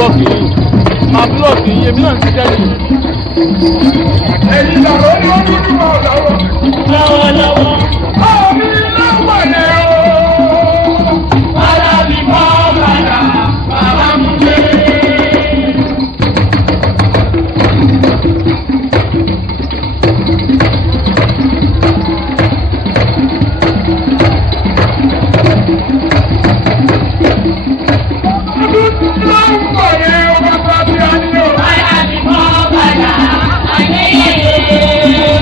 búlọ̀kì yìí máa búlọ̀kì yìí èmi náà ti jẹ́ nìyí. Èyí làwọn ní wọ́n dúdú mọ́ lọ́wọ́. Lọ́wọ́lọ́wọ́. Àmì lọ́wọ́ yẹn o. Bàbá mi bọ́ bàdà, bàbá mú lé. Lọ́wọ́ yẹn o bàbá mi á ní o. Bàbá mi bọ́ bàdà, àyẹ̀yẹ̀.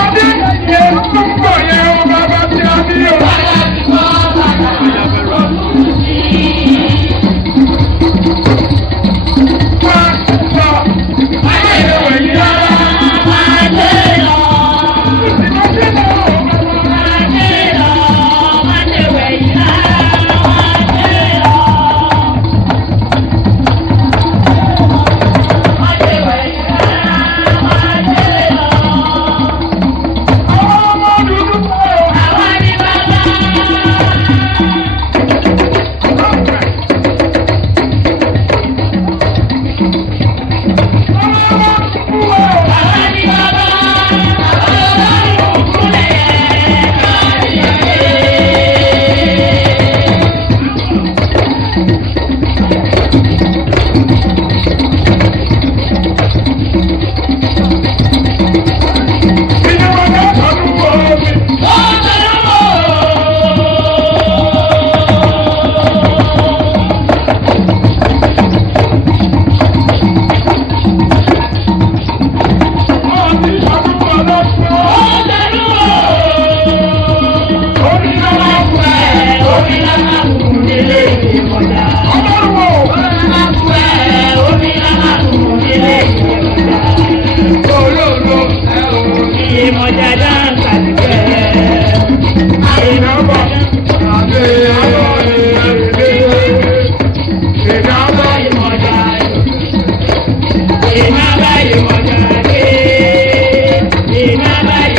Adé yẹn lọ́wọ́ yẹn o bàbá mi á ní o. Bàbá mi bọ́ bàdà, ọdún sí. Bye.